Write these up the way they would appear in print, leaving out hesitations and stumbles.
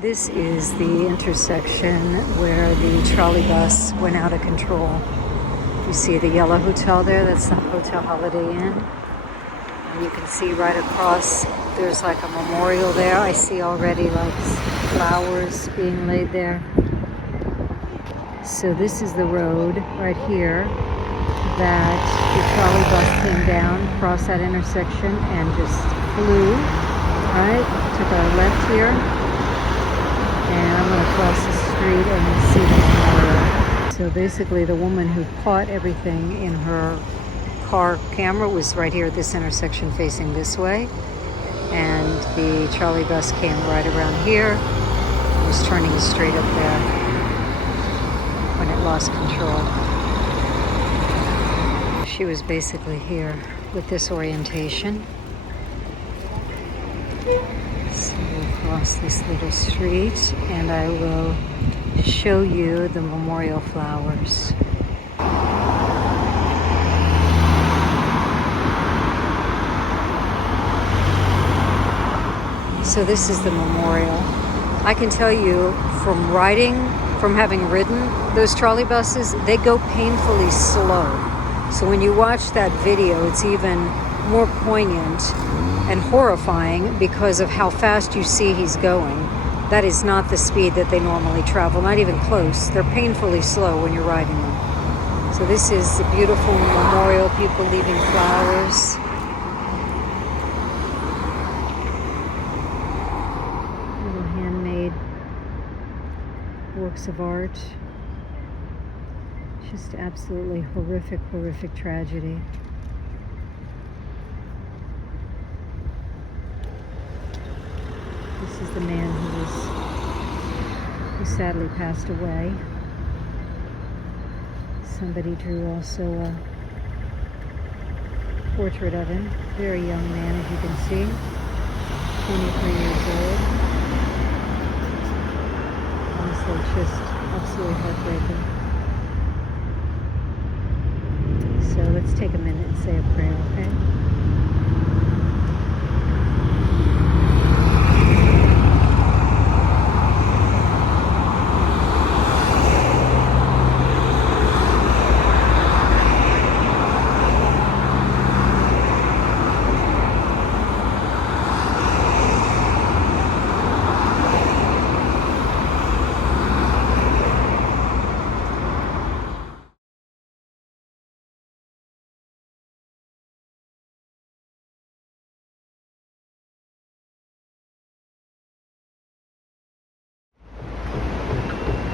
This is the intersection where the trolley bus went out of control. You see the yellow hotel there? That's the Hotel Holiday Inn. And you can see right across, there's like a memorial there. I see already like flowers being laid there. So this is the road right here that the trolley bus came down, crossed that intersection, and just flew, right? Took a left here. And I'm going to cross the street and see the memorial. So basically the woman who caught everything in her car camera was right here at this intersection facing this way. And the trolley bus came right around here. It was turning straight up there when it lost control. She was basically here with this orientation. So we'll cross this little street and I will show you the memorial flowers. So this is the memorial. I can tell you from having ridden those trolley buses, they go painfully slow. So when you watch that video, it's even more poignant and horrifying because of how fast you see he's going. That is not the speed that they normally travel, not even close. They're painfully slow when you're riding them. So this is a beautiful memorial, people leaving flowers. Little handmade works of art. Just absolutely horrific, horrific tragedy. This is the man who sadly passed away. Somebody drew also a portrait of him. Very young man, as you can see. 23 years old. Honestly, just absolutely heartbreaking. So let's take a minute and say a prayer, okay?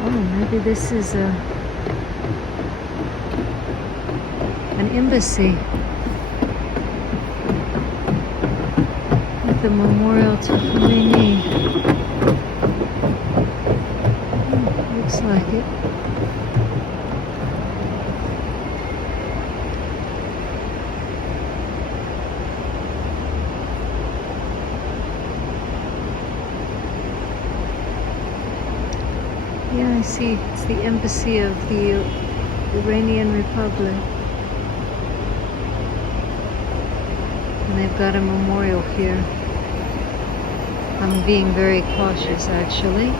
Oh, maybe this is an embassy with a memorial to Khamenei. Looks like it. Yeah, I see. It's the embassy of the Iranian Republic. And they've got a memorial here. I'm being very cautious, actually.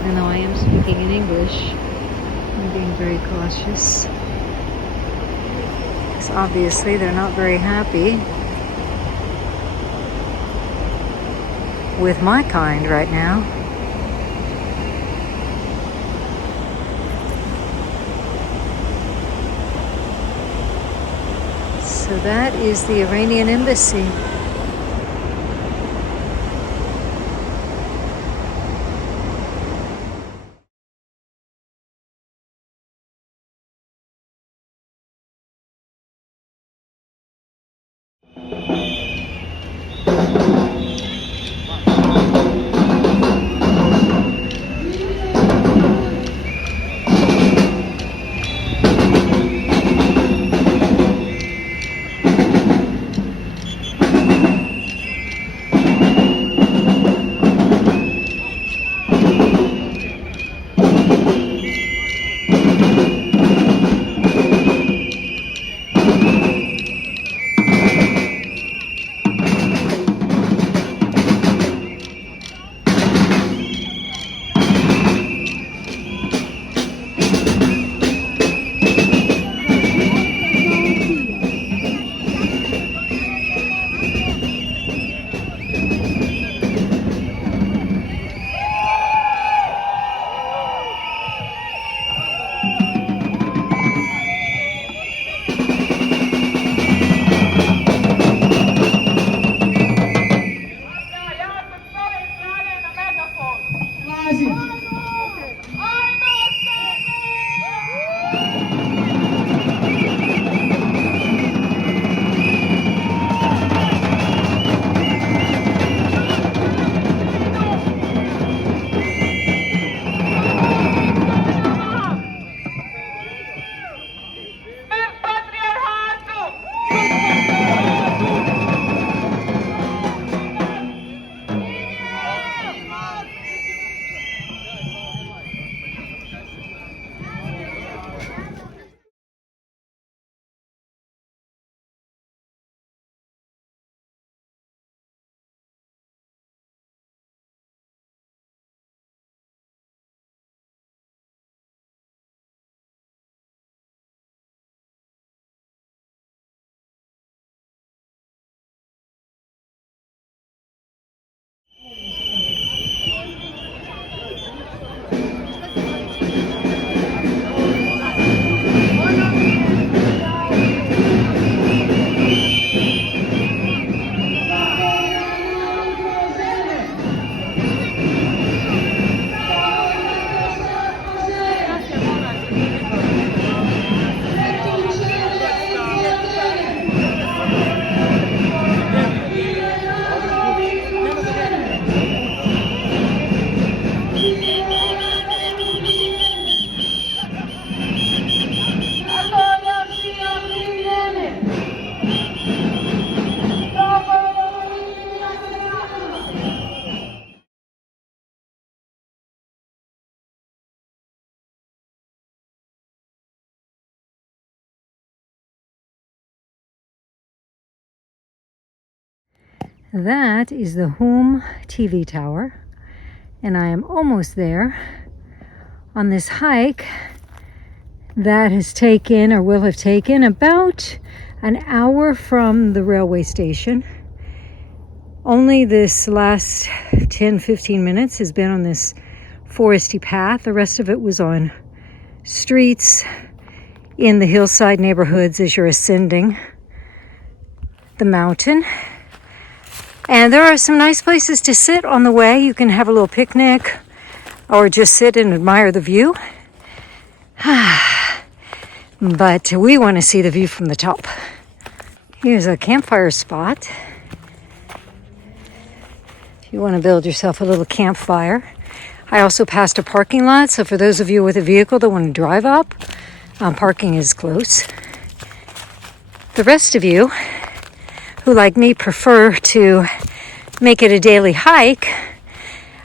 Even though I am speaking in English, I'm being very cautious. Because obviously they're not very happy with my kind right now. So that is the Iranian embassy. That is the Hum TV tower, and I am almost there on this hike that has taken, or will have taken, about an hour from the railway station. Only this last 10-15 minutes has been on this foresty path. The rest of it was on streets in the hillside neighborhoods as you're ascending the mountain. And there are some nice places to sit on the way. You can have a little picnic or just sit and admire the view. But we want to see the view from the top. Here's a campfire spot. If you want to build yourself a little campfire. I also passed a parking lot, so for those of you with a vehicle that want to drive up, parking is close. The rest of you who, like me, prefer to make it a daily hike,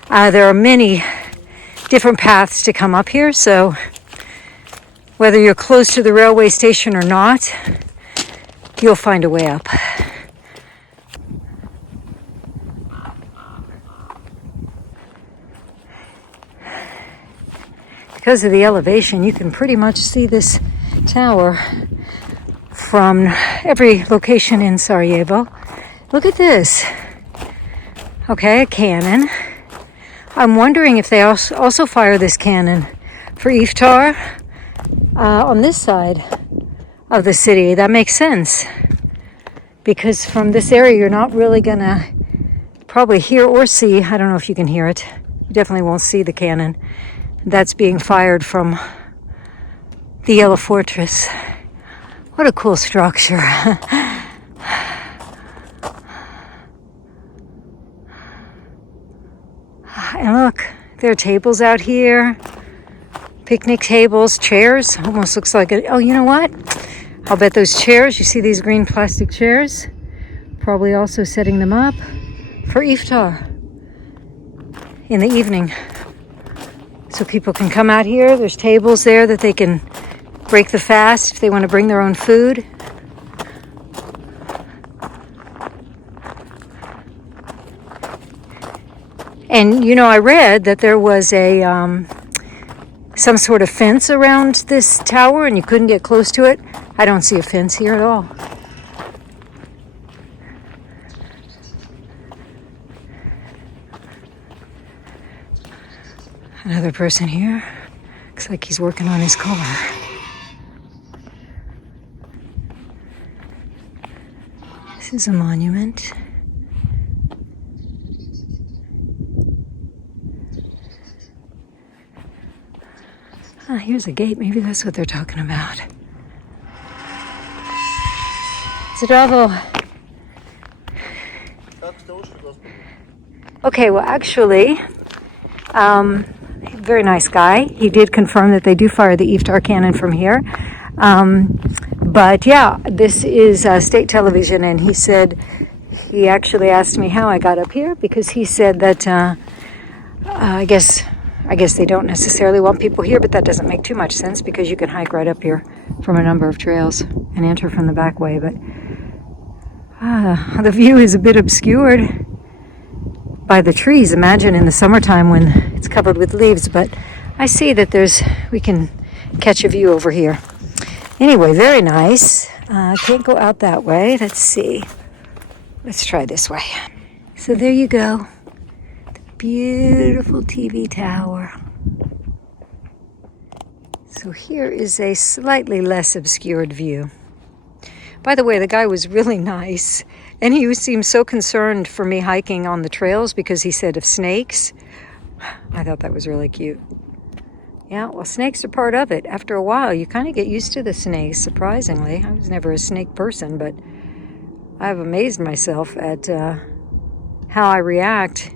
there are many different paths to come up here, so whether you're close to the railway station or not, you'll find a way up. Because of the elevation, you can pretty much see this tower from every location in Sarajevo. Look at this. Okay, a cannon. I'm wondering if they also fire this cannon for Iftar on this side of the city. That makes sense, because from this area you're not really gonna probably hear or see. I don't know if you can hear it. You definitely won't see the cannon that's being fired from the Yellow Fortress. What a cool structure. And look, there are tables out here, picnic tables, chairs. Almost looks like oh, you know what? I'll bet those chairs, you see these green plastic chairs? Probably also setting them up for Iftar in the evening. So people can come out here. There's tables there that they can break the fast if they want to bring their own food. And you know, I read that there was a some sort of fence around this tower and you couldn't get close to it. I don't see a fence here at all. Another person here. Looks like he's working on his car. This is a monument. Ah, here's a gate. Maybe that's what they're talking about. Zdravo. Okay, well, actually, very nice guy. He did confirm that they do fire the Iftar cannon from here. But yeah, this is state television, and he said, he actually asked me how I got up here, because he said that I guess they don't necessarily want people here, but that doesn't make too much sense because you can hike right up here from a number of trails and enter from the back way. But the view is a bit obscured by the trees. Imagine in the summertime when it's covered with leaves, but I see that we can catch a view over here. Anyway, very nice. Can't go out that way. Let's see. Let's try this way. So there you go. Beautiful TV tower. So here is a slightly less obscured view. By the way, the guy was really nice, and he seemed so concerned for me hiking on the trails because he said of snakes. I thought that was really cute. Yeah, well, snakes are part of it. After a while, you kind of get used to the snakes, surprisingly. I was never a snake person, but I've amazed myself at how I react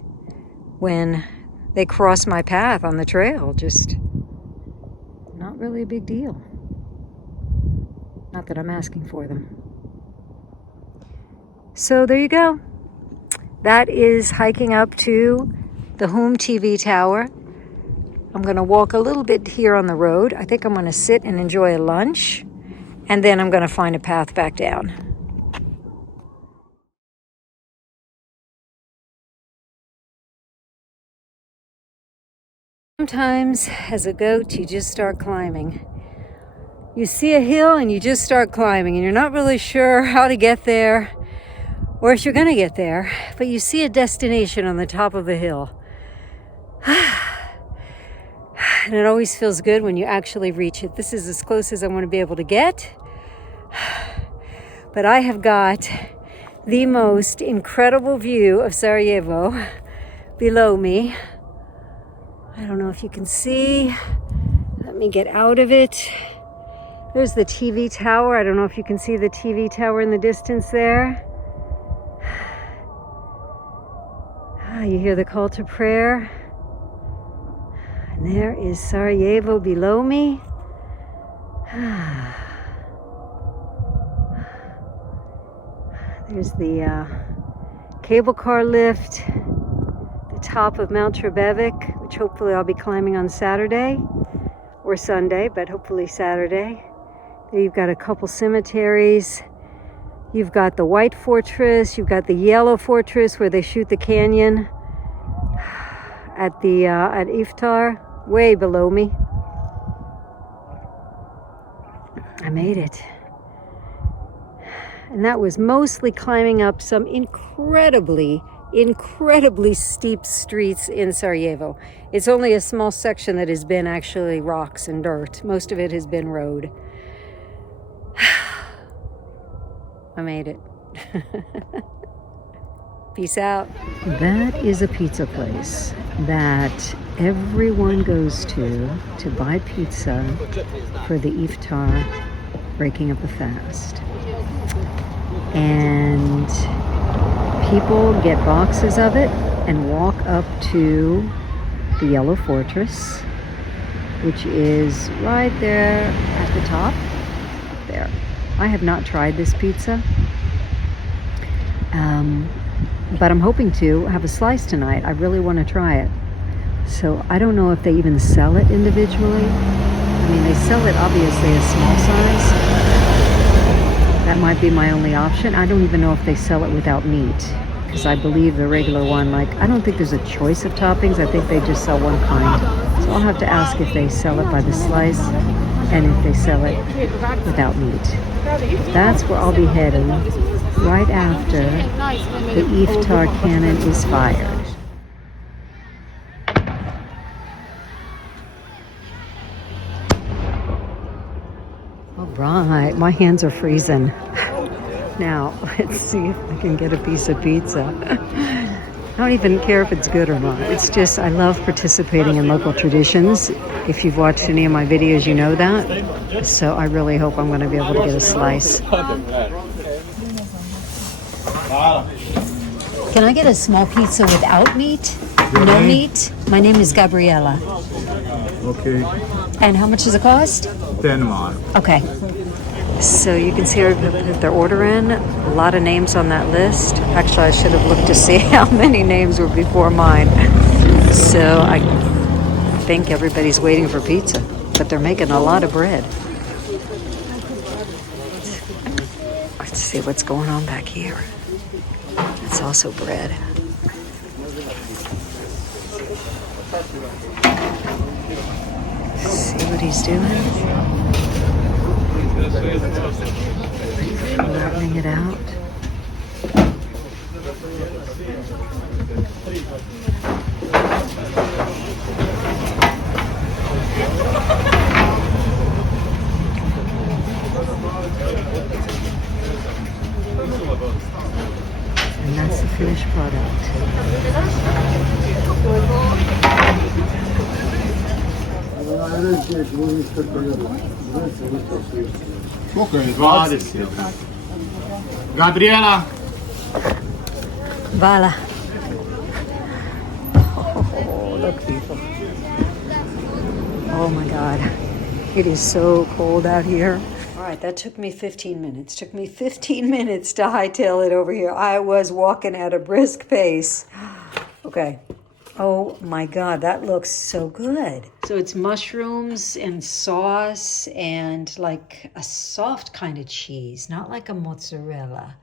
when they cross my path on the trail. Just not really a big deal. Not that I'm asking for them. So there you go. That is hiking up to the Hum TV tower. I'm going to walk a little bit here on the road. I think I'm going to sit and enjoy a lunch, and then I'm going to find a path back down. Sometimes as a goat, you just start climbing. You see a hill and you just start climbing and you're not really sure how to get there or if you're going to get there, but you see a destination on the top of a hill. And it always feels good when you actually reach it. This is as close as I want to be able to get. But I have got the most incredible view of Sarajevo below me. I don't know if you can see. Let me get out of it. There's the TV tower. I don't know if you can see the TV tower in the distance there. You hear the call to prayer. And there is Sarajevo below me. There's the cable car lift, the top of Mount Trebevic, which hopefully I'll be climbing on Saturday or Sunday, but hopefully Saturday. There you've got a couple cemeteries. You've got the White Fortress. You've got the Yellow Fortress where they shoot the canyon at Iftar, way below me. I made it. And that was mostly climbing up some incredibly steep streets in Sarajevo. It's only a small section that has been actually rocks and dirt. Most of it has been road. I made it. Peace out. That is a pizza place that everyone goes to buy pizza for the Iftar, breaking up the fast. And people get boxes of it and walk up to the Yellow Fortress, which is right there at the top, up there. I have not tried this pizza, but I'm hoping to have a slice tonight. I really want to try it. So I don't know if they even sell it individually. I mean, they sell it obviously a small size. That might be my only option. I don't even know if they sell it without meat, because I believe the regular one, like, I don't think there's a choice of toppings. I think they just sell one kind. So I'll have to ask if they sell it by the slice and if they sell it without meat. That's where I'll be heading right after the Iftar cannon is fired. All right, my hands are freezing. Now, let's see if I can get a piece of pizza. I don't even care if it's good or not. It's just, I love participating in local traditions. If you've watched any of my videos, you know that. So I really hope I'm going to be able to get a slice. Can I get a small pizza without meat? No meat? My name is Gabriella. Okay. And how much does it cost? 10 mark. Okay. So you can see their order in. A lot of names on that list. Actually, I should have looked to see how many names were before mine. So I think everybody's waiting for pizza, but they're making a lot of bread. Let's see what's going on back here. It's also bread. See what he's doing? Flattening it out. And that's the finished product. Koliko je? 20. Gabriela. Vala. Oh, look, people. Oh my God. It is so cold out here. All right, that took me 15 minutes. Took me 15 minutes to hightail it over here. I was walking at a brisk pace. Okay. Oh my God, that looks so good. So it's mushrooms and sauce and like a soft kind of cheese, not like a mozzarella.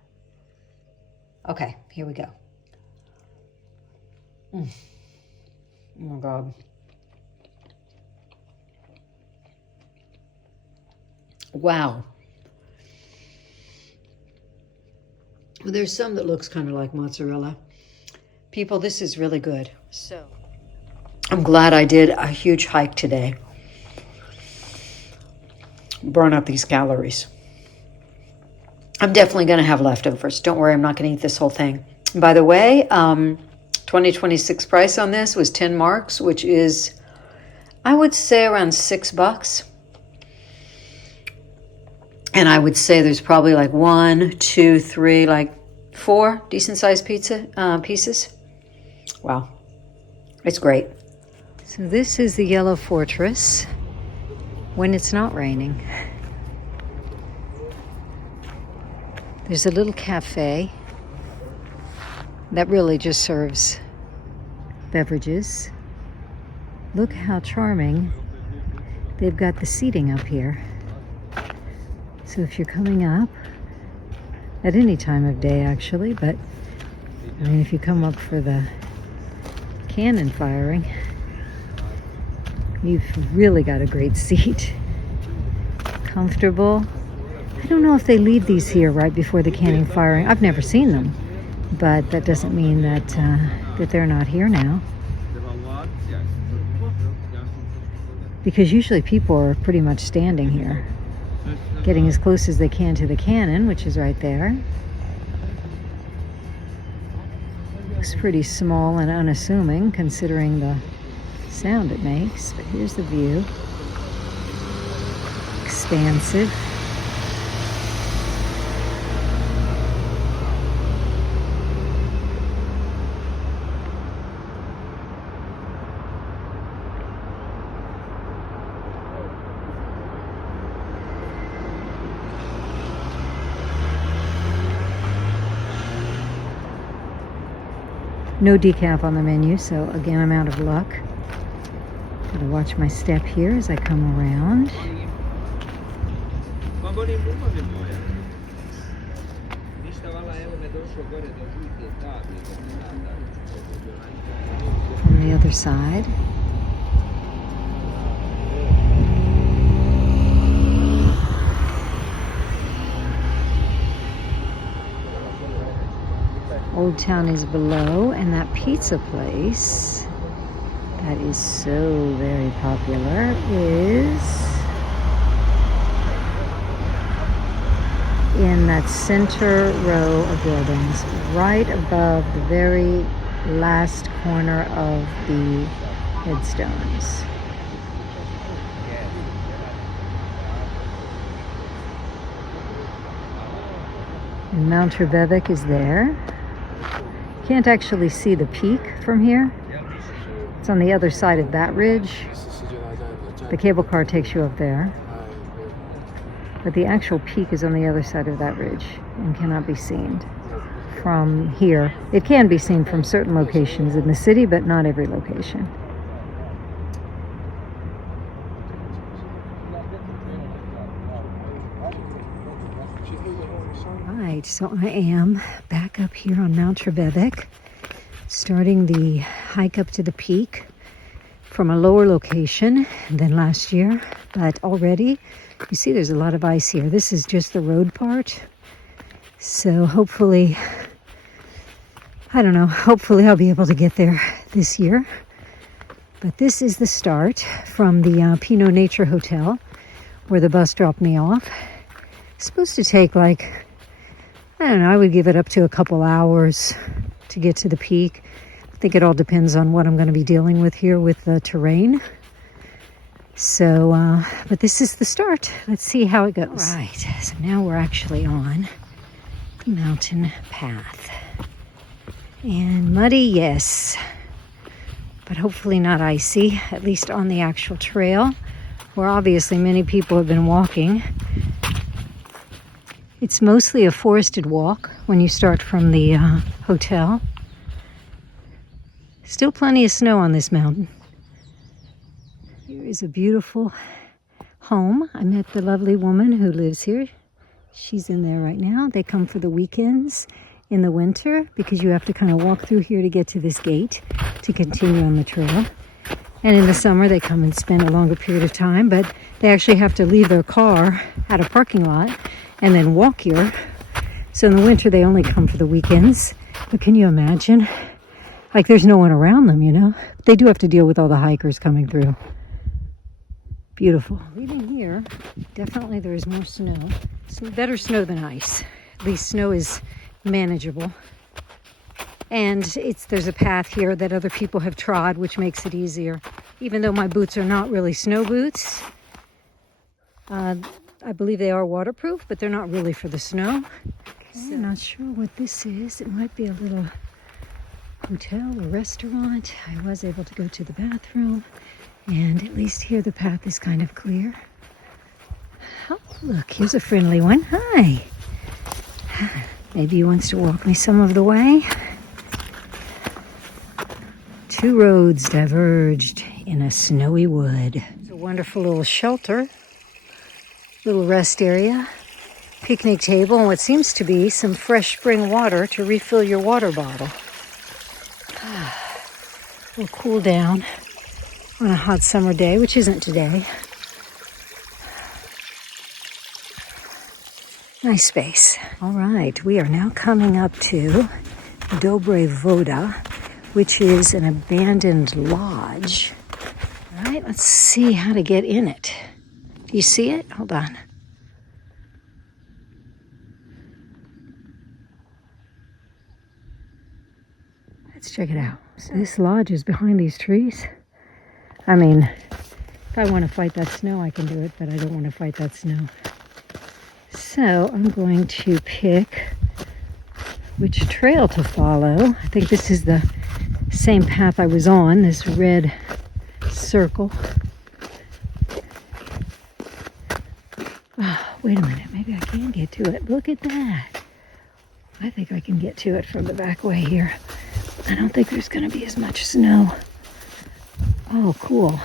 Okay, here we go. Oh my God. Wow. Well, there's some that looks kind of like mozzarella. People, this is really good. So I'm glad I did a huge hike today. Burn up these calories. I'm definitely going to have leftovers. Don't worry, I'm not going to eat this whole thing. By the way, 2026 price on this was 10 marks, which is, I would say, around $6. And I would say there's probably like 1, 2, 3, like 4 decent-sized pieces. Wow. It's great. So this is the Yellow Fortress when it's not raining. There's a little cafe that really just serves beverages. Look how charming. They've got the seating up here. So if you're coming up at any time of day, actually, but I mean, if you come up for the cannon firing, you've really got a great seat. Comfortable. I don't know if they leave these here right before the cannon firing. I've never seen them, but that doesn't mean that that they're not here now. Because usually people are pretty much standing here, getting as close as they can to the cannon, which is right there. Looks pretty small and unassuming considering the sound it makes, but here's the view. Expansive. No decaf on the menu, so again, I'm out of luck. Gotta watch my step here as I come around. From the other side. Old Town is below, and that pizza place that is so very popular is in that center row of buildings, right above the very last corner of the headstones. And Mount Trebevic is there. Can't actually see the peak from here. It's on the other side of that ridge. The cable car takes you up there. But the actual peak is on the other side of that ridge and cannot be seen from here. It can be seen from certain locations in the city, but not every location. Right, so I am back up here on Mount Trebevic, starting the hike up to the peak from a lower location than last year, but already you see there's a lot of ice here. This is just the road part, so hopefully, I don't know, hopefully I'll be able to get there this year. But this is the start from the Pinot Nature Hotel where the bus dropped me off. It's supposed to take like, I don't know, I would give it up to a couple hours to get to the peak. I think it all depends on what I'm going to be dealing with here with the terrain. So, but this is the start. Let's see how it goes. All right, so now we're actually on the mountain path. And muddy, yes, but hopefully not icy, at least on the actual trail, where obviously many people have been walking. It's mostly a forested walk when you start from the hotel. Still plenty of snow on this mountain. Here is a beautiful home. I met the lovely woman who lives here. She's in there right now. They come for the weekends in the winter because you have to kind of walk through here to get to this gate to continue on the trail. And in the summer, they come and spend a longer period of time, but they actually have to leave their car at a parking lot and then walk here. So in the winter, they only come for the weekends. But can you imagine? Like, there's no one around them, you know? They do have to deal with all the hikers coming through. Beautiful. Leaving here, definitely there is more snow. It's better snow than ice. At least snow is manageable. And there's a path here that other people have trod, which makes it easier. Even though my boots are not really snow boots, I believe they are waterproof, but they're not really for the snow. Okay, I'm not sure what this is. It might be a little hotel or restaurant. I was able to go to the bathroom, and at least here the path is kind of clear. Oh, look, here's a friendly one. Hi. Maybe he wants to walk me some of the way. Two roads diverged in a snowy wood. It's a wonderful little shelter, little rest area, picnic table, and what seems to be some fresh spring water to refill your water bottle. We'll cool down on a hot summer day, which isn't today. Nice space. All right, we are now coming up to Dobre Vode, which is an abandoned lodge. All right, let's see how to get in it. Do you see it? Hold on. Let's check it out. So this lodge is behind these trees. I mean, if I want to fight that snow, I can do it, but I don't want to fight that snow. So I'm going to pick which trail to follow. I think this is the same path I was on, this red circle. Oh, wait a minute, maybe I can get to it. Look at that. I think I can get to it from the back way here. I don't think there's going to be as much snow. Oh, cool.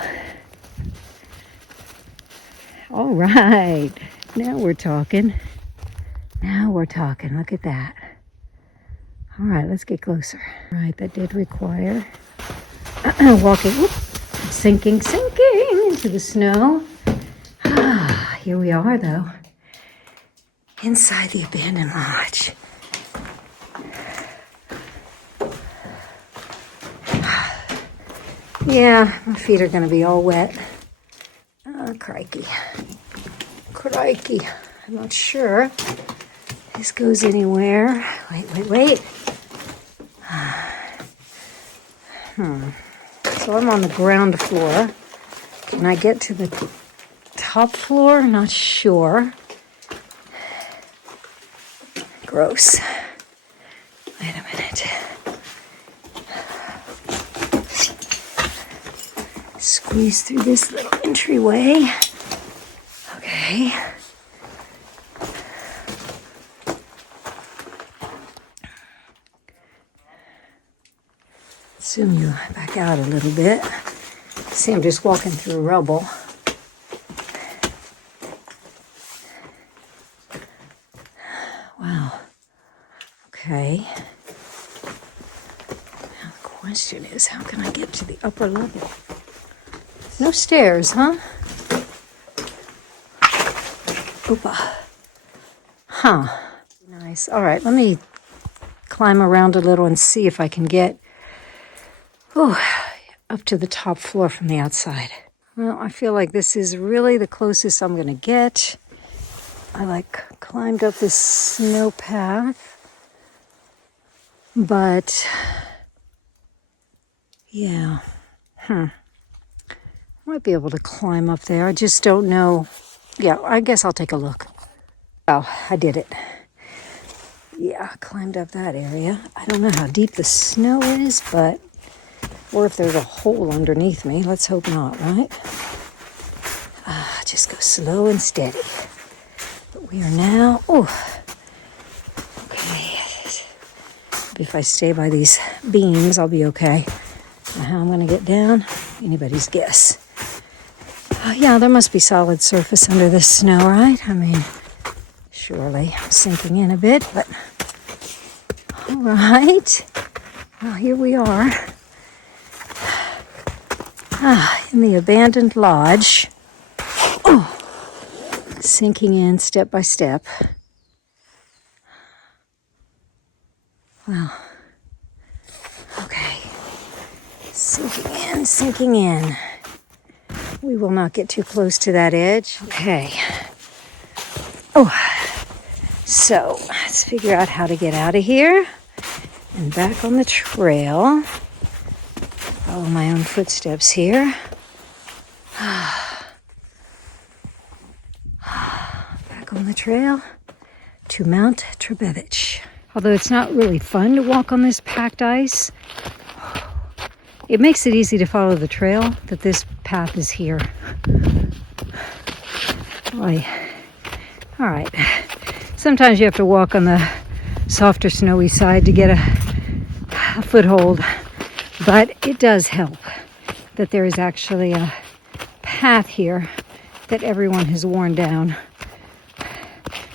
All right. Now we're talking. Now we're talking. Look at that. All right, let's get closer. All right, that did require walking, sinking into the snow. Here we are, though, inside the abandoned lodge. Yeah, my feet are going to be all wet. Oh, crikey. Crikey. I'm not sure this goes anywhere. Wait. So I'm on the ground floor. Can I get to the top floor? Not sure. Gross. Wait a minute. Squeeze through this little entryway. Okay. Zoom you back out a little bit. See, I'm just walking through rubble. Wow. Okay. Now the question is, how can I get to the upper level? No stairs, huh? Oopa. Huh. Nice. All right, let me climb around a little and see if I can get up to the top floor from the outside. Well, I feel like this is really the closest I'm going to get. I climbed up this snow path, but yeah, might be able to climb up there. I just don't know. Yeah, I guess I'll take a look. Oh, I did it. Yeah, I climbed up that area. I don't know how deep the snow is, but or if there's a hole underneath me. Let's hope not, right? Just go slow and steady. But we are now, okay. If I stay by these beams, I'll be okay. Now how I'm going to get down, anybody's guess. Yeah, there must be solid surface under this snow, right? I mean, surely I'm sinking in a bit, but all right. Well, here we are. In the abandoned lodge. Oh, sinking in step by step. Wow. Okay. Sinking in. We will not get too close to that edge. Okay. Oh, so let's figure out how to get out of here and back on the trail. Follow my own footsteps here. Back on the trail to Mount Trebevic. Although it's not really fun to walk on this packed ice, it makes it easy to follow the trail that this path is here. Boy. All right. Sometimes you have to walk on the softer snowy side to get a foothold, but it does help that there is actually a path here that everyone has worn down,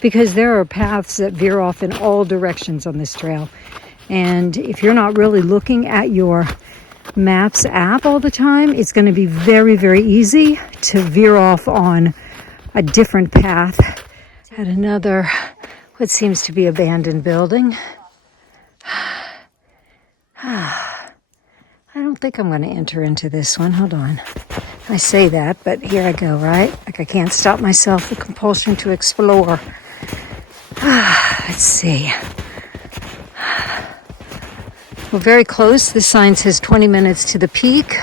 because there are paths that veer off in all directions on this trail, and if you're not really looking at your Maps app all the time, it's going to be very, very easy to veer off on a different path at another, what seems to be abandoned building. I don't think I'm going to enter into this one. Hold on. I say that, but here I go, right? Like I can't stop myself, the compulsion to explore. Let's see. We're very close. This sign says 20 minutes to the peak.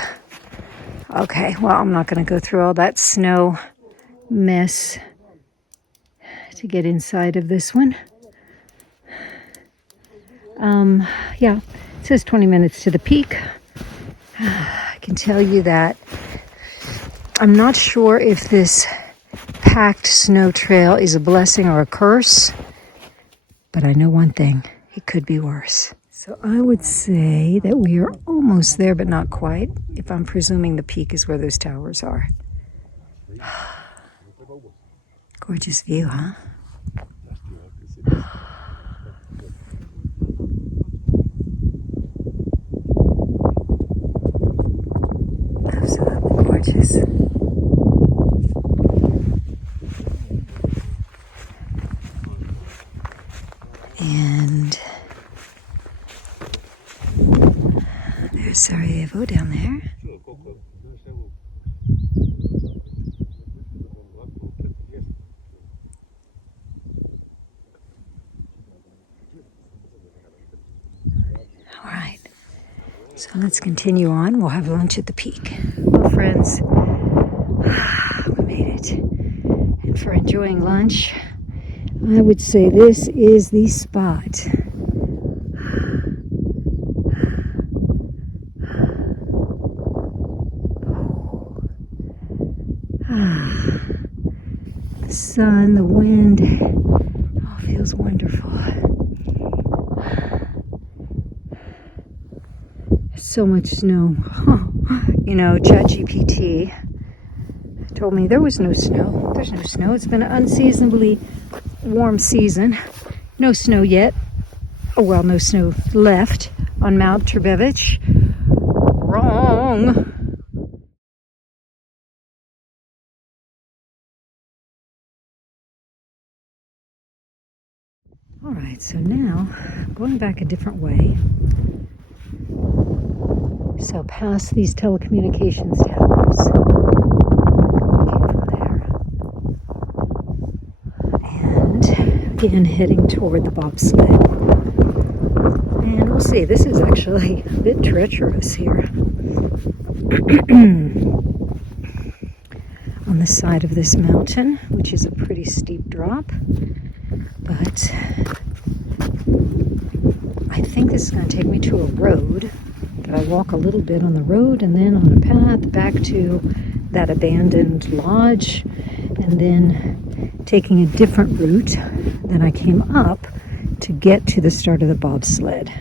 Okay, well, I'm not going to go through all that snow mess to get inside of this one. Yeah, it says 20 minutes to the peak. I can tell you that I'm not sure if this packed snow trail is a blessing or a curse, but I know one thing, it could be worse. So I would say that we are almost there, but not quite, if I'm presuming the peak is where those towers are. Gorgeous view, huh? Absolutely gorgeous. And there's Sarajevo down there. All right, so let's continue on. We'll have lunch at the peak. Well, friends, we made it. And for enjoying lunch, I would say this is the spot. The sun, the wind, oh, feels wonderful. So much snow. You know, ChatGPT told me there was no snow. There's no snow. It's been an unseasonably warm season. No snow yet. Oh, well, no snow left on Mount Trebevic. Wrong. All right, so now going back a different way. So past these telecommunications towers, from there, and again heading toward the bobsled. And we'll see, this is actually a bit treacherous here. On the side of this mountain, which is a pretty steep drop, but I think this is going to take me to a road. But I walk a little bit on the road and then on a path back to that abandoned lodge, and then taking a different route than I came up to get to the start of the bobsled.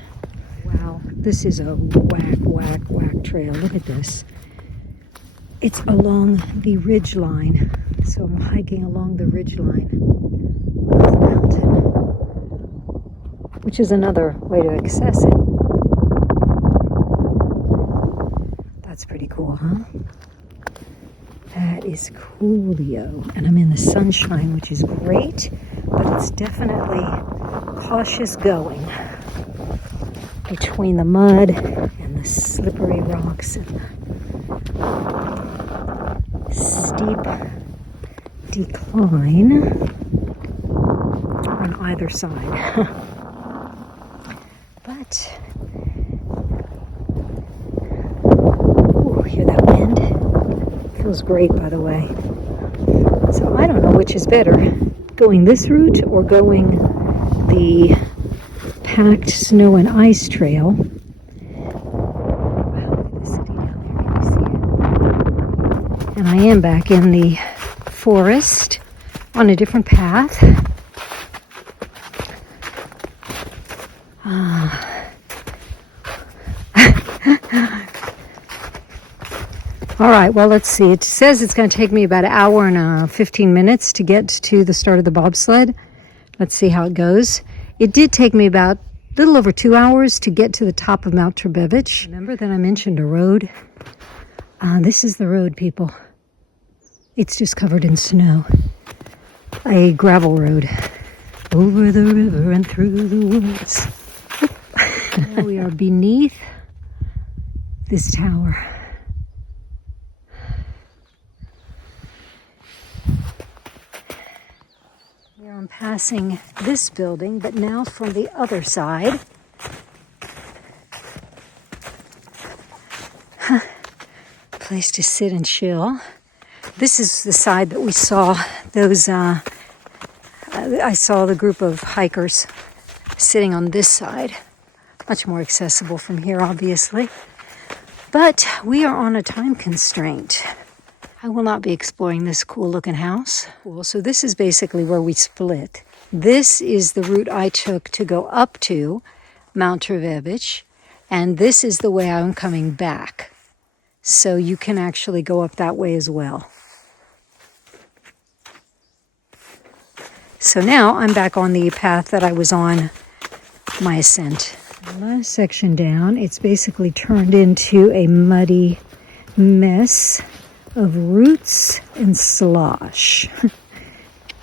Wow, this is a whack trail. Look at this. It's along the ridge line. So I'm hiking along the ridge line of the mountain, which is another way to access it. That's pretty cool. cool, huh? That is coolio. And I'm in the sunshine, which is great, but it's definitely cautious going between the mud and the slippery rocks and the steep decline on either side. But, ooh, hear that wind? Feels great, by the way. So I don't know which is better, going this route or going the packed snow and ice trail. Wow, look at the city down there. Can you see it? And I am back in the forest on a different path. All right, well, let's see. It says it's going to take me about an hour and 15 minutes to get to the start of the bobsled. Let's see how it goes. It did take me about a little over 2 hours to get to the top of Mount Trebevic. Remember that I mentioned a road? This is the road, people. It's just covered in snow. A gravel road. Over the river and through the woods. Now we are beneath this tower. Here I'm passing this building, but now from the other side. Place to sit and chill. This is the side that we saw those, I saw the group of hikers sitting on this side. Much more accessible from here, obviously. But we are on a time constraint. I will not be exploring this cool looking house. Cool. So this is basically where we split. This is the route I took to go up to Mount Trebevic, and this is the way I'm coming back. So you can actually go up that way as well. So now I'm back on the path that I was on my ascent. The last section down, it's basically turned into a muddy mess of roots and slosh.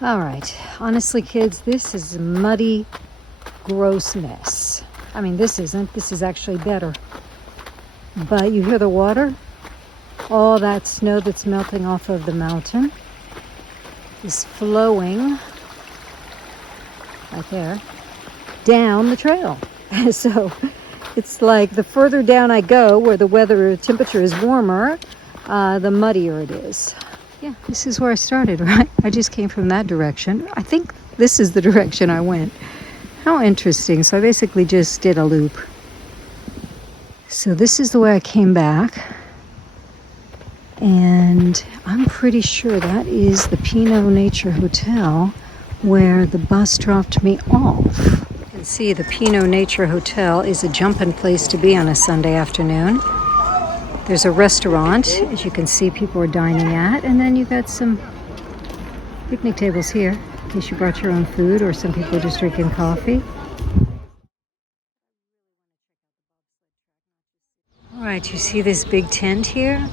All right, honestly, kids, this is a muddy, gross mess. I mean, this isn't. This is actually better. But you hear the water? All that snow that's melting off of the mountain is flowing right there down the trail. So it's like the further down I go, where the weather temperature is warmer, the muddier it is. Yeah, this is where I started, right? I just came from that direction. I think this is the direction I went. How interesting. So I basically just did a loop. So this is the way I came back. And I'm pretty sure that is the Pinot Nature Hotel where the bus dropped me off. You can see the Pinot Nature Hotel is a jumping place to be on a Sunday afternoon. There's a restaurant, as you can see, people are dining at, and then you've got some picnic tables here, in case you brought your own food, or some people are just drinking coffee. All right, you see this big tent here?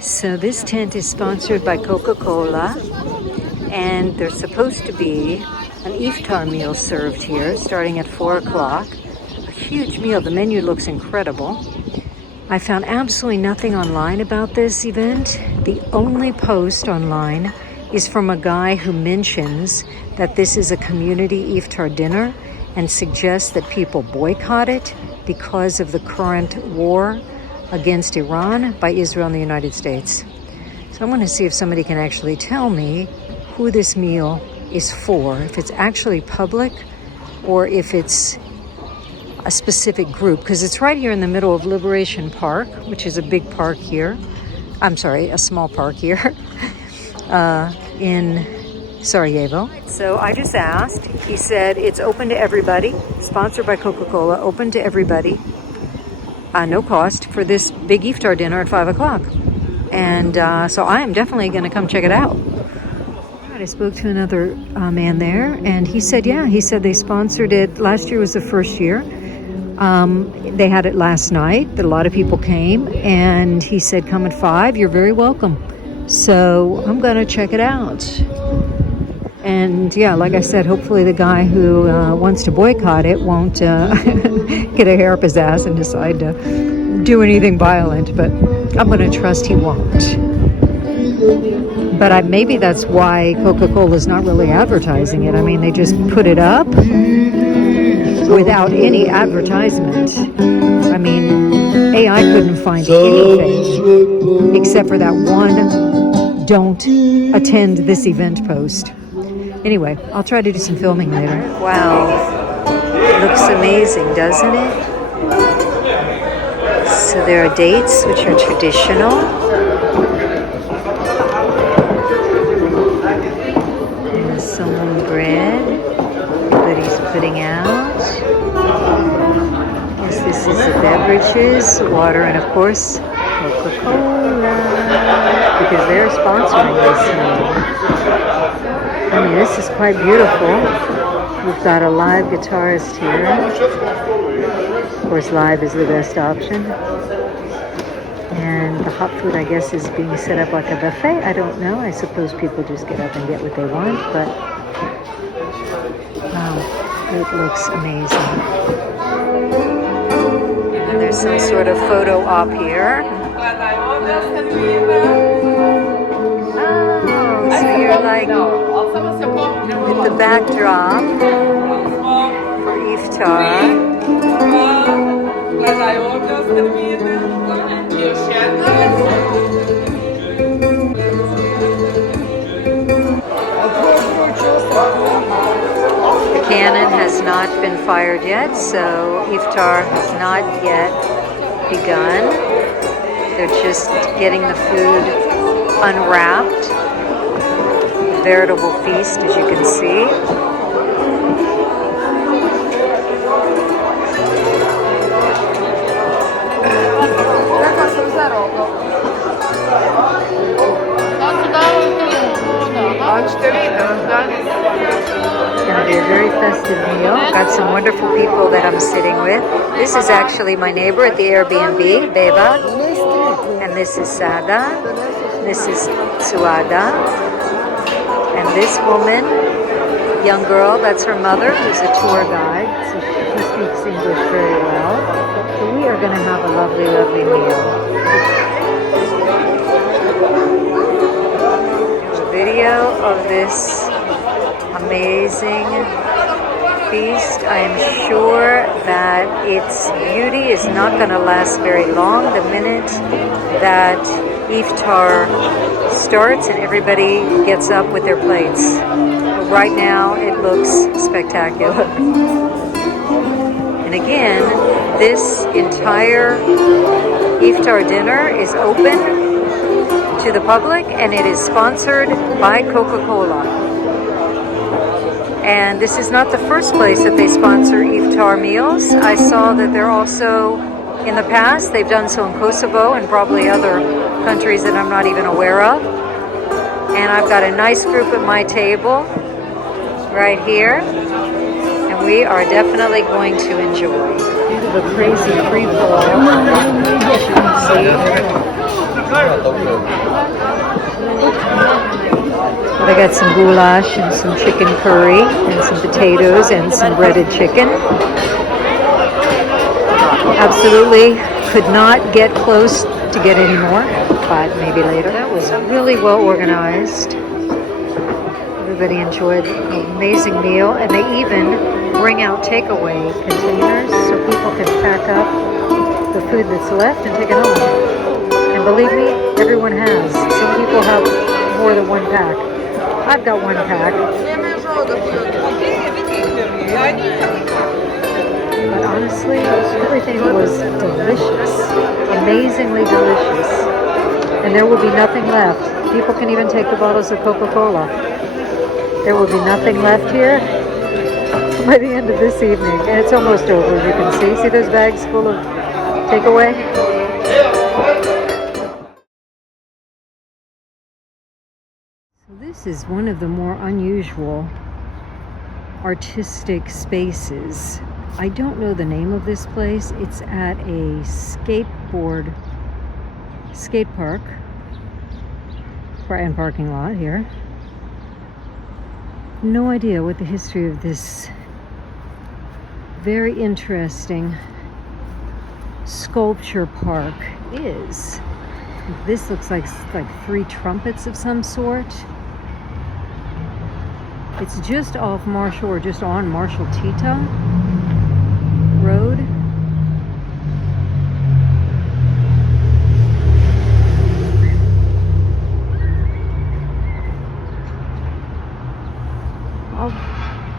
So this tent is sponsored by Coca-Cola, and there's supposed to be an Iftar meal served here, starting at 4 o'clock. A huge meal. The menu looks incredible. I found absolutely nothing online about this event. The only post online is from a guy who mentions that this is a community Iftar dinner and suggests that people boycott it because of the current war against Iran by Israel and the United States. So I'm going to see if somebody can actually tell me who this meal is for, if it's actually public or if it's a specific group, because it's right here in the middle of Liberation Park, which is a big park here. I'm sorry, a small park here in Sarajevo. So I just asked. He said it's open to everybody, sponsored by Coca-Cola, open to everybody, no cost for this big Iftar dinner at 5 o'clock. And so I am definitely going to come check it out. I spoke to another man there, and he said, yeah, he said they sponsored it. Last year was the first year. They had it last night. A lot of people came, and he said, come at 5. You're very welcome. So I'm going to check it out. And yeah, like I said, hopefully the guy who wants to boycott it won't get a hair up his ass and decide to do anything violent. But I'm going to trust he won't. But maybe that's why Coca-Cola is not really advertising it. I mean, they just put it up without any advertisement. I mean, AI couldn't find anything except for that one don't attend this event post. Anyway, I'll try to do some filming later. Wow. Looks amazing, doesn't it? So there are dates, which are traditional. And some bread that he's putting out. Yes, this is the beverages, water, and of course, Coca-Cola, because they're sponsoring this now. I mean, this is quite beautiful. We've got a live guitarist here. Of course, live is the best option. And the hot food, I guess, is being set up like a buffet. I don't know. I suppose people just get up and get what they want, but wow, it looks amazing. And there's some sort of photo op here. Oh, so you're like with the backdrop for Iftar. The Canon has not been fired yet, so Iftar has not yet begun. They're just getting the food unwrapped. A veritable feast, as you can see. It's going to be a very festive meal. Got some wonderful people that I'm sitting with. This is actually my neighbor at the Airbnb, Beba. And this is Sada. This is Suada. And this woman, young girl, that's her mother, who's a tour guide. So she speaks English very well. So we are going to have a lovely, lovely meal. Video of this amazing feast. I am sure that its beauty is not going to last very long. The minute that Iftar starts and everybody gets up with their plates. But right now it looks spectacular. And again, this entire Iftar dinner is open to the public, and it is sponsored by Coca-Cola. And this is not the first place that they sponsor Iftar meals. I saw that they're also, in the past, they've done so in Kosovo and probably other countries that I'm not even aware of. And I've got a nice group at my table right here, and we are definitely going to enjoy. These are the crazy free fall, as you can see. But I got some goulash and some chicken curry and some potatoes and some breaded chicken. Absolutely could not get close to get any more, but maybe later. That was really well organized. Everybody enjoyed an amazing meal, and they even bring out takeaway containers so people can pack up the food that's left and take it home. And believe me, everyone has. Some people have more than one pack. I've got one pack. But honestly, everything was delicious. Amazingly delicious. And there will be nothing left. People can even take the bottles of Coca-Cola. There will be nothing left here by the end of this evening. And it's almost over, as you can see. See those bags full of takeaway? This is one of the more unusual artistic spaces I don't know the name of this place. It's at a skate park and parking lot here. No idea what the history of this very interesting sculpture park is. This looks like three trumpets of some sort. It's just off Marshall, or just on Marshall Tita Road.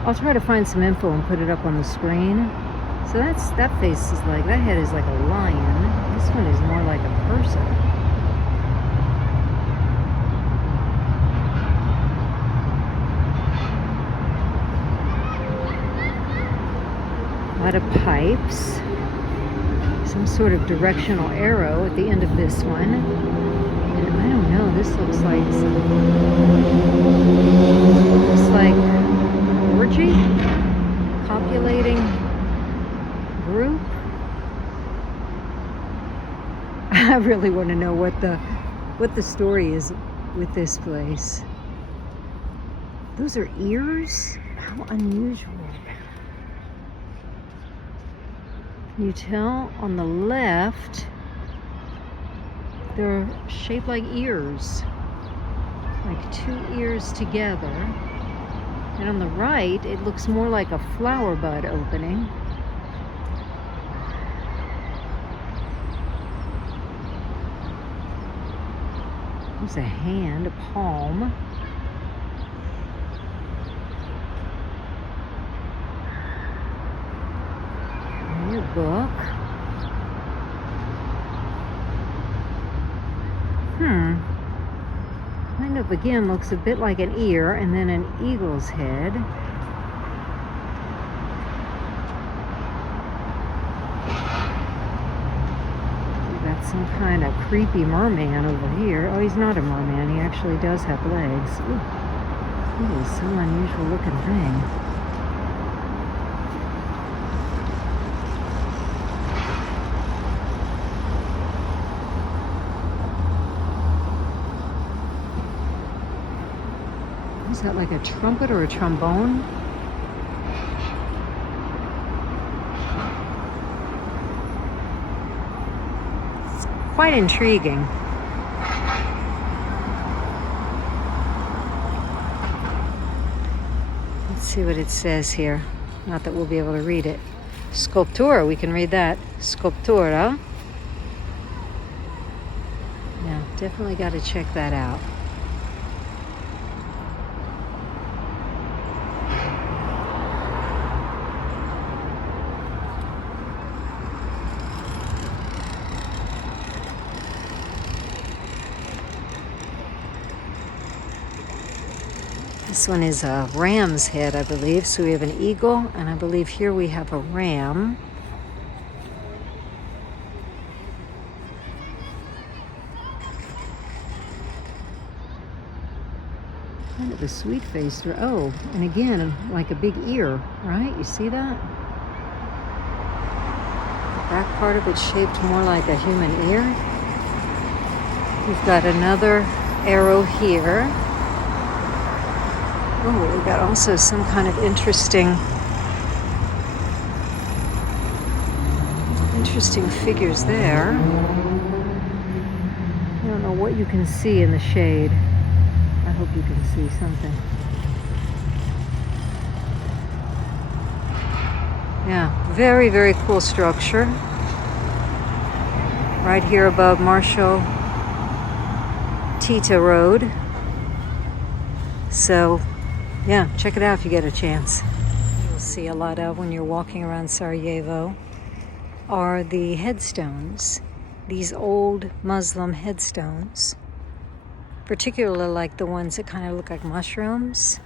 I'll try to find some info and put it up on the screen. So that face is like, that head is like a lion. This one is more like a person. A lot of pipes. Some sort of directional arrow at the end of this one. And I don't know, this looks like orgy? Copulating group? I really want to know what the story is with this place. Those are ears? How unusual. Can you tell on the left they're shaped like ears, like two ears together. And on the right, it looks more like a flower bud opening. There's a hand, a palm. And your book. Kind of, again, looks a bit like an ear and then an eagle's head. We've got some kind of creepy merman over here. Oh, he's not a merman. He actually does have legs. Ooh, some unusual looking thing. Is that like a trumpet or a trombone? It's quite intriguing. Let's see what it says here. Not that we'll be able to read it. Sculptura, we can read that. Sculptura. Yeah, definitely got to check that out. This one is a ram's head, I believe. So we have an eagle, and I believe here we have a ram. Kind of a sweet-faced. Oh, and again, like a big ear, right? You see that? The back part of it shaped more like a human ear. We've got another arrow here. Oh, we've got also some kind of interesting figures there. I don't know what you can see in the shade. I hope you can see something. Yeah, very, very cool structure. Right here above Marshall Tita Road. So, yeah, check it out if you get a chance. You'll see a lot of when you're walking around Sarajevo are the headstones, these old Muslim headstones, particularly like the ones that kind of look like mushrooms.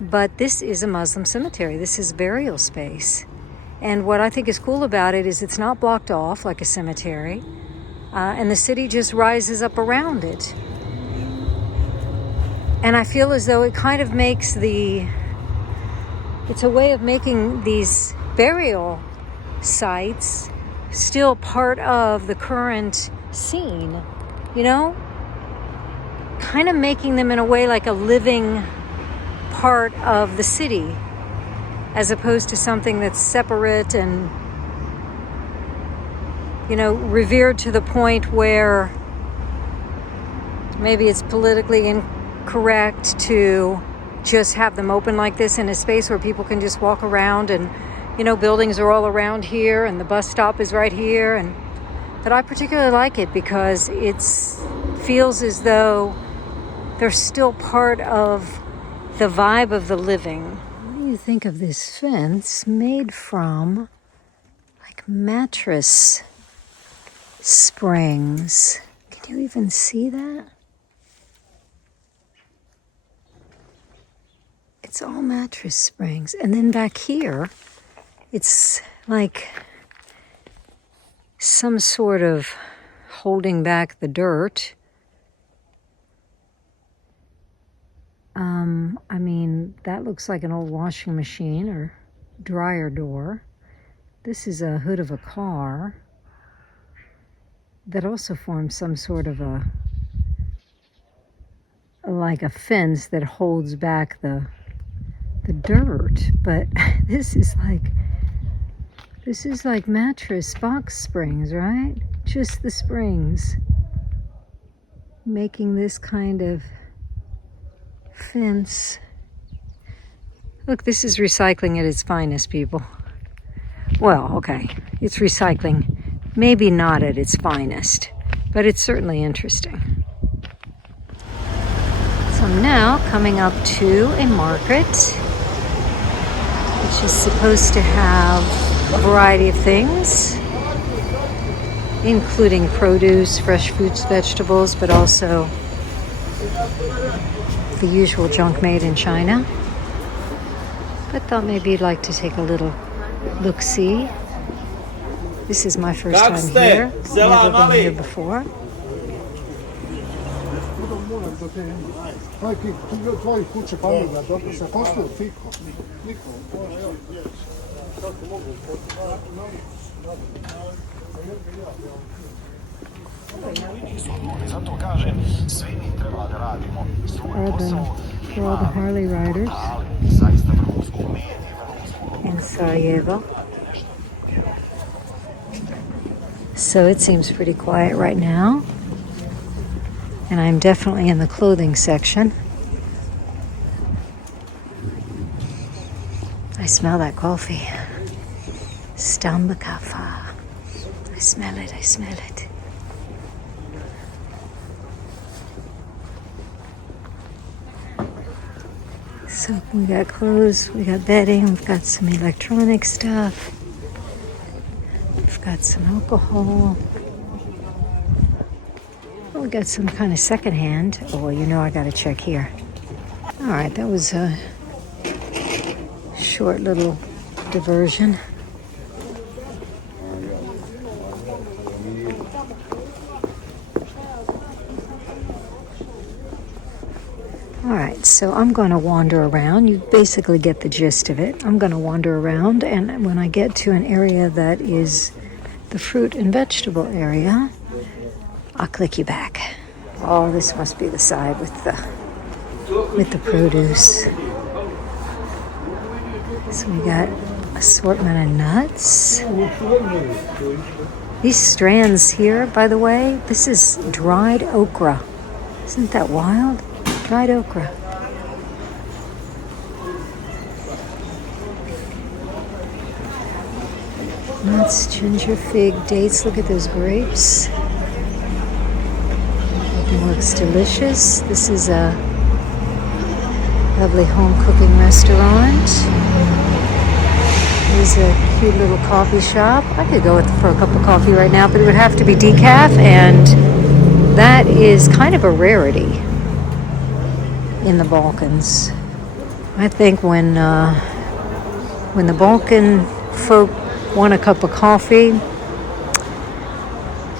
But this is a Muslim cemetery. This is burial space. And what I think is cool about it is it's not blocked off like a cemetery, and the city just rises up around it. And I feel as though it kind of makes the it's a way of making these burial sites still part of the current scene, you know? Kind of making them in a way like a living part of the city, as opposed to something that's separate and, you know, revered to the point where maybe it's politically incorrect to just have them open like this in a space where people can just walk around, and, you know, buildings are all around here and the bus stop is right here. And but I particularly like it because it feels as though they're still part of the vibe of the living. What do you think of this fence made from like mattress springs? Can you even see that? It's all mattress springs. And then back here, it's like some sort of holding back the dirt. I mean, that looks like an old washing machine or dryer door. This is a hood of a car that also forms some sort of like a fence that holds back the dirt. But this is like mattress box springs, right? Just the springs making this kind of fence. Look, this is recycling at its finest, people. Well, okay, it's recycling, maybe not at its finest, but it's certainly interesting. So I'm now coming up to a market, which is supposed to have a variety of things, including produce, fresh fruits, vegetables, but also the usual junk made in China. But thought maybe you'd like to take a little look-see. This is my first time here. Never been here before. For all the Harley riders in Sarajevo. So it seems pretty quiet right now. And I'm definitely in the clothing section. I smell that coffee. Stamba kafa. I smell it, I smell it. So we got clothes, we got bedding, we've got some electronic stuff. We've got some alcohol. Oh, we got some kind of secondhand. Oh, well, you know I gotta check here. All right, that was a short little diversion. All right, so I'm going to wander around. You basically get the gist of it. I'm going to wander around, and when I get to an area that is the fruit and vegetable area, I'll click you back. Oh, this must be the side with the produce. So we got assortment of nuts. These strands here, by the way, this is dried okra. Isn't that wild? Dried okra. Nuts, ginger, fig, dates. Look at those grapes. It looks delicious. This is a lovely home cooking restaurant. There's a cute little coffee shop. I could go for a cup of coffee right now, but it would have to be decaf, and that is kind of a rarity in the Balkans. I think when the Balkan folk want a cup of coffee,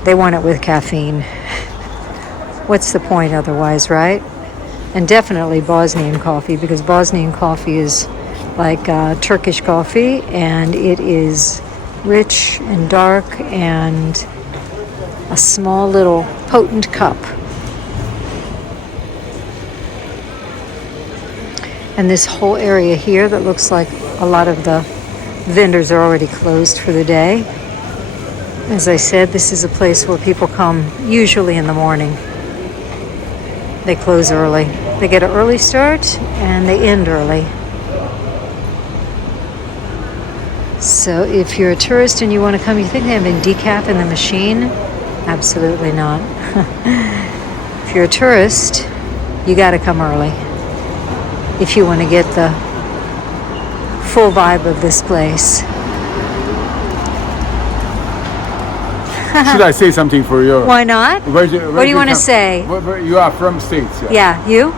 they want it with caffeine. What's the point otherwise, right? And definitely Bosnian coffee, because Bosnian coffee is like Turkish coffee, and it is rich and dark and a small little potent cup. And this whole area here that looks like a lot of the vendors are already closed for the day. As I said, this is a place where people come usually in the morning. They close early. They get an early start and they end early. So if you're a tourist and you want to come, you think they have been decaf in the machine? Absolutely not. If you're a tourist, you got to come early if you want to get the full vibe of this place. Should I say something for you? Why not? What What do you want to say? Where you are from States? Yeah. Yeah, you?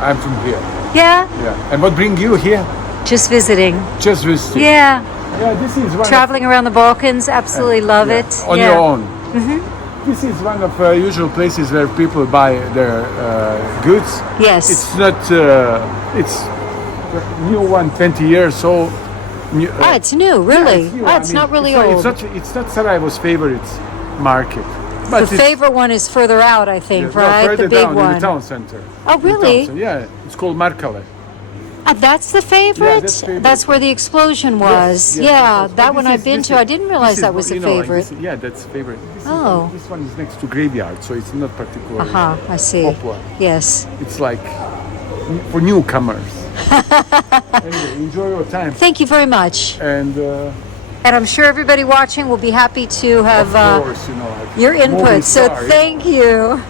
I'm from here. Yeah, Yeah. And what bring you here? just visiting. Just visiting. Yeah, Yeah, this is one traveling around the Balkans. Absolutely love yeah, it. on Yeah. your own. This is one of usual places where people buy their goods. Yes. It's not. It's new one, 20 years old. New, Oh, it's new, really. new. Oh, it's not really old. It's not Sarajevo's favorite market. But The it's- favorite one is further out, I think, no, right? further The big down one. in the town center. Oh, In the town really? center, yeah, it's called Markale. That's the favorite? that's favorite. That's where the explosion was. Yes, yeah, yes. that But one this I've is- been this to. is- I didn't realize this that is, was a you know, like favorite. yeah, that's favorite. Oh. This one is next to graveyard, so it's not particularly Aha, I see. popular. Yes. It's like for newcomers. Anyway, enjoy your time. Thank you very much. And And I'm sure everybody watching will be happy to have of course, you know, like your movie input. So star, thank you.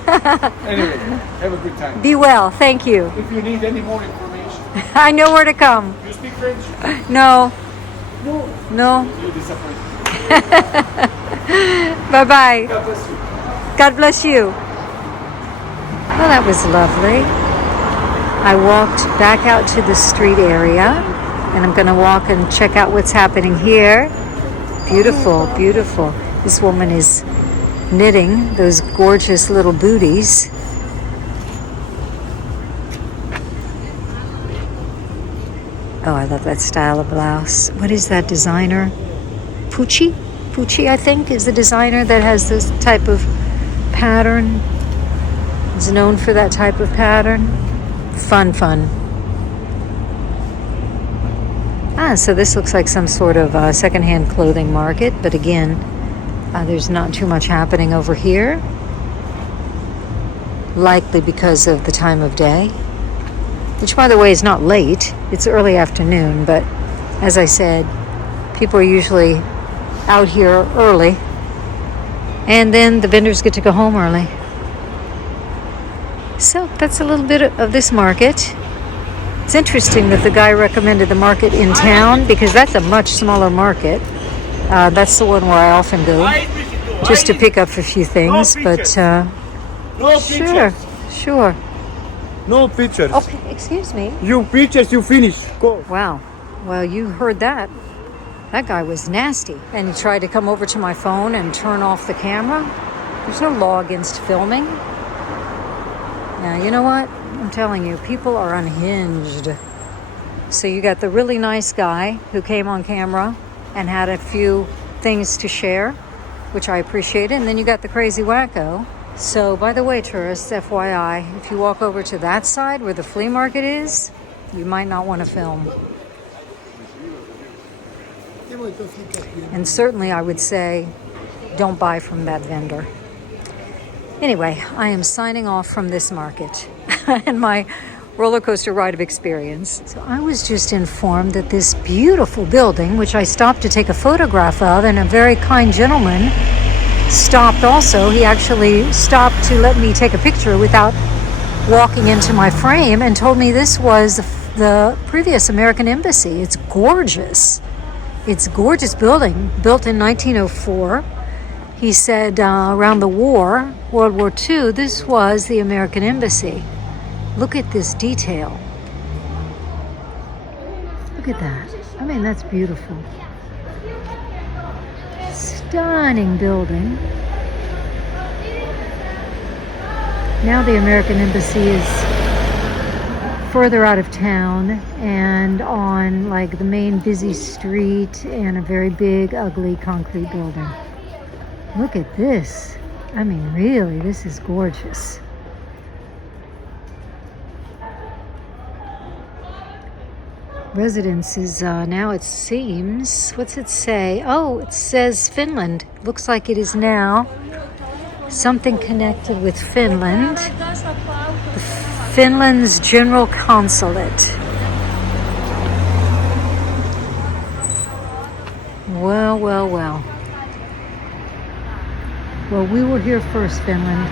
Anyway, have a good time. Be well. Thank you. If you need any more information, I know where to come. you speak French? No. No. No. You disappoint. Bye-bye. God bless you. God bless you. Well, that was lovely. I walked back out to the street area, and I'm going to walk and check out what's happening here. Beautiful, beautiful. This woman is knitting those gorgeous little booties. Oh, I love that style of blouse. What is that designer? Pucci? Pucci, I think, is the designer that has this type of pattern. Is known for that type of pattern. Fun, fun. So this looks like some sort of secondhand clothing market, but again, there's not too much happening over here. Likely because of the time of day, which, by the way, is not late. It's early afternoon, but as I said, people are usually out here early, and then the vendors get to go home early. So that's a little bit of this market. It's interesting that the guy recommended the market in town because that's a much smaller market. That's the one where I often go just to pick up a few things. But No sure, pictures. sure. No pictures. Okay, excuse me. You pictures, you finish. Go. Wow. Well, you heard that. That guy was nasty. And he tried to come over to my phone and turn off the camera. There's no law against filming. Now, you know what? I'm telling you, people are unhinged. So you got the really nice guy who came on camera and had a few things to share, which I appreciated. And then you got the crazy wacko. So, by the way, tourists, FYI, if you walk over to that side where the flea market is, you might not want to film. And certainly I would say, don't buy from that vendor. Anyway, I am signing off from this market and my roller coaster ride of experience. So I was just informed that this beautiful building, which I stopped to take a photograph of, and a very kind gentleman stopped also. He actually stopped to let me take a picture without walking into my frame and told me this was the previous American embassy. It's gorgeous. It's a gorgeous building, built in 1904. He said around the war, World War II, this was the American embassy. Look at this detail. Look at that. I mean, that's beautiful. Stunning building. Now the American embassy is further out of town and on like the main busy street and a very big, ugly concrete building. Look at this. I mean, really, this is gorgeous. Residence is now, it seems, what's it say? Oh, it says Finland. Looks like it is now something connected with Finland. Finland's General Consulate. Well, well, well. Well, we were here first, Finland.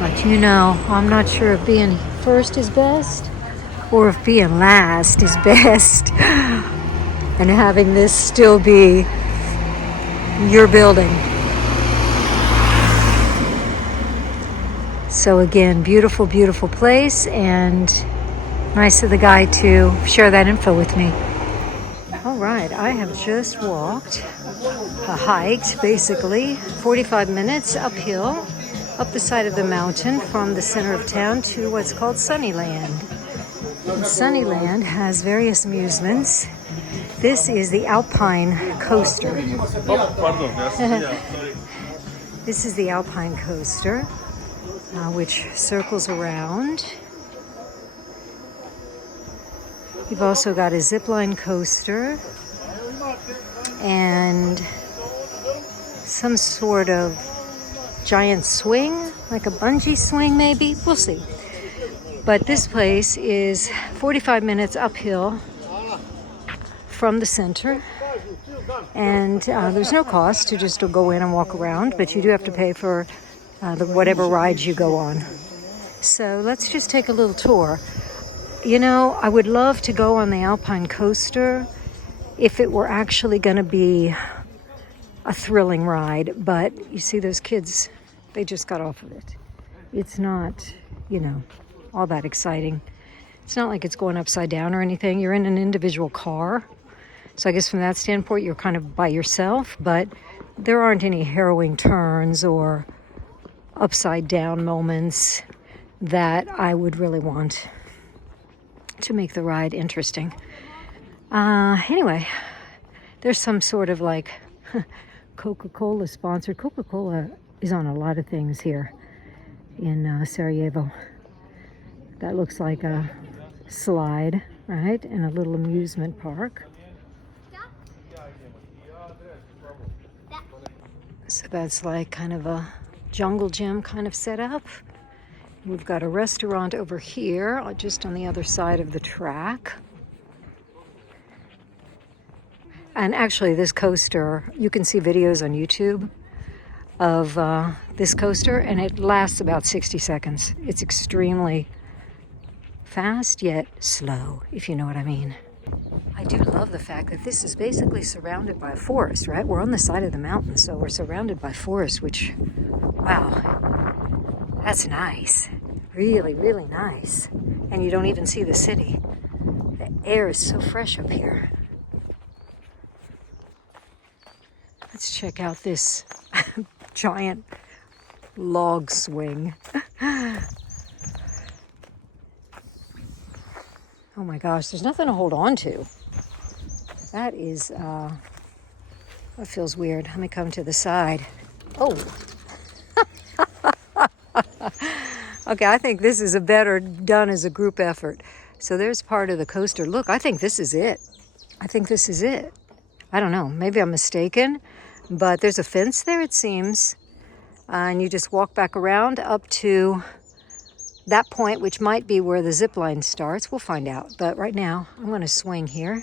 But you know, I'm not sure if being first is best or if being last is best. And having this still be your building. So again, beautiful, beautiful place, and nice of the guy to share that info with me. All right, I have just hiked basically 45 minutes uphill, up the side of the mountain from the center of town to what's called Sunnyland. And Sunnyland has various amusements. This is the Alpine Coaster. This is the Alpine Coaster, which circles around. You've also got a zipline coaster and some sort of giant swing, like a bungee swing maybe. We'll see. But this place is 45 minutes uphill from the center, and there's no cost to just go in and walk around, but you do have to pay for whatever rides you go on. So let's just take a little tour. You know, I would love to go on the Alpine Coaster if it were actually going to be a thrilling ride, but you see those kids, they just got off of it. It's not, you know, all that exciting. It's not like it's going upside down or anything. You're in an individual car. So I guess from that standpoint, you're kind of by yourself, but there aren't any harrowing turns or upside down moments that I would really want to make the ride interesting. Anyway, there's some sort of like Coca-Cola sponsored. Coca-Cola is on a lot of things here in Sarajevo. That looks like a slide, right? And a little amusement park. So that's like kind of a jungle gym kind of setup. We've got a restaurant over here, just on the other side of the track. And actually this coaster, you can see videos on YouTube of this coaster, and it lasts about 60 seconds. It's extremely fast yet slow, if you know what I mean. I do love the fact that this is basically surrounded by a forest, right? We're on the side of the mountain, so we're surrounded by forest, which, wow, that's nice. Really, really nice. And you don't even see the city. The air is so fresh up here. Let's check out this giant log swing. Oh my gosh, there's nothing to hold on to. That is, that feels weird. Let me come to the side. Oh. Okay, I think this is a better done as a group effort. So there's part of the coaster. Look, I think this is it. I think this is it. I don't know, maybe I'm mistaken, but there's a fence there, it seems. And you just walk back around up to that point, which might be where the zip line starts. We'll find out. But right now, I'm going to swing here.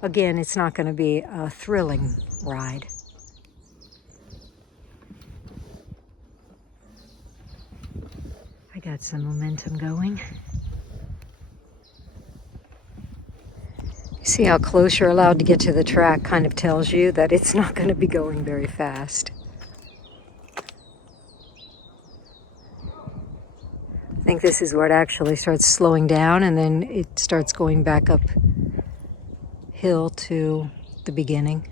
Again, it's not going to be a thrilling ride. I got some momentum going. You see how close you're allowed to get to the track kind of tells you that it's not going to be going very fast. I think this is where it actually starts slowing down, and then it starts going back up hill to the beginning.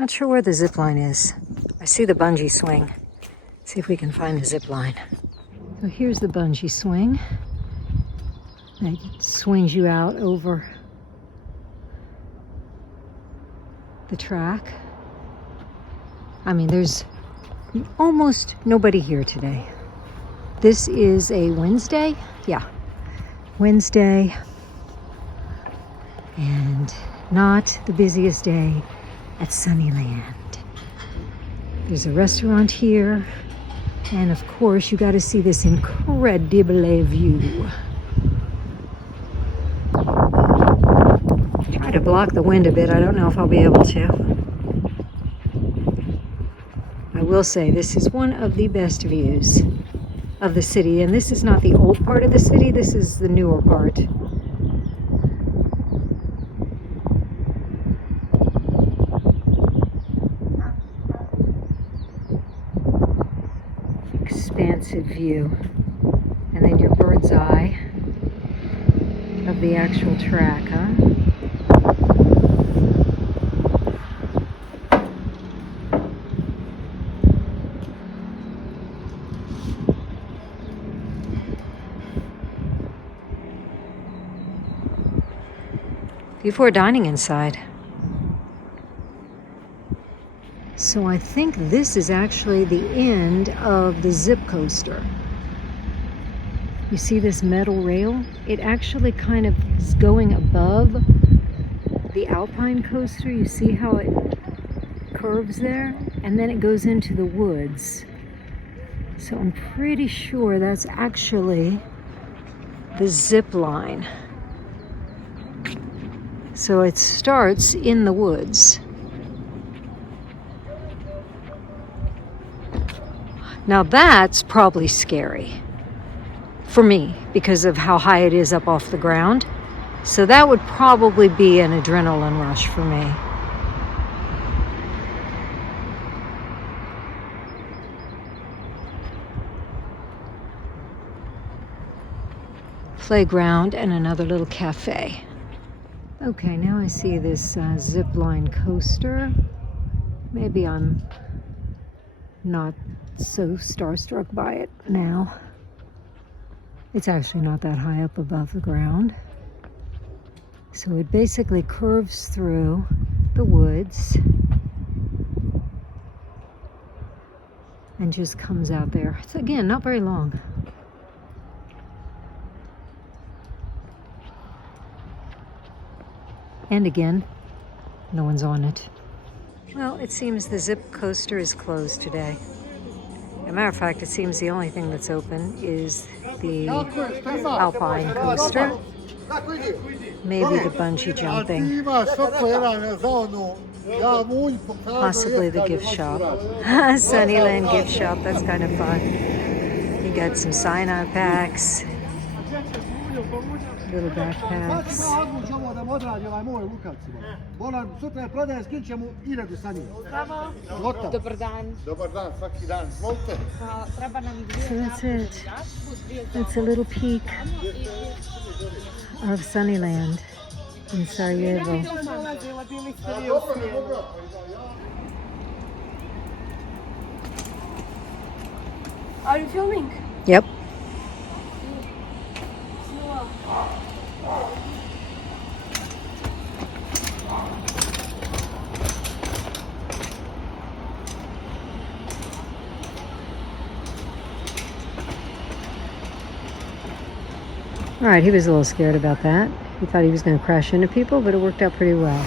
Not sure where the zip line is. I see the bungee swing. See if we can find the zip line. So here's the bungee swing. It swings you out over the track. I mean, there's almost nobody here today. This is a Wednesday. Yeah, Wednesday. And not the busiest day at Sunnyland. There's a restaurant here. And of course, you got to see this incredible view. Try to block the wind a bit. I don't know if I'll be able to. I will say this is one of the best views of the city. And this is not the old part of the city. This is the newer part. Expansive view, and then your bird's eye of the actual track, huh? Before dining inside. So I think this is actually the end of the zip coaster. You see this metal rail? It actually kind of is going above the alpine coaster. You see how it curves there? And then it goes into the woods. So I'm pretty sure that's actually the zip line. So it starts in the woods. Now that's probably scary for me because of how high it is up off the ground. So that would probably be an adrenaline rush for me. Playground and another little cafe. Okay, now I see this zip line coaster. Maybe I'm not so starstruck by it now. It's actually not that high up above the ground. So it basically curves through the woods and just comes out there. It's again not very long. And again, no one's on it. Well, it seems the zip coaster is closed today. As a matter of fact, it seems the only thing that's open is the alpine coaster. Maybe the bungee jumping. Possibly the gift shop. Sunnyland gift shop, that's kind of fun. You got some sign-on packs. Little backpacks. Dobar dan. Svaki dan. Izvolite. So that's it. It's a little peek of Sunnyland in Sarajevo. Are you filming? Yep. All right, he was a little scared about that. He thought he was going to crash into people, but it worked out pretty well.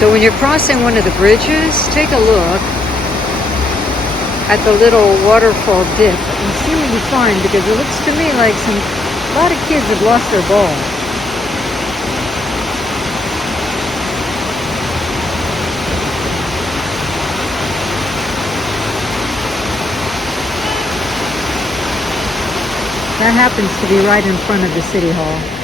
So when you're crossing one of the bridges, take a look at the little waterfall dip and see what you find, because it looks to me like a lot of kids have lost their ball. That happens to be right in front of the city hall.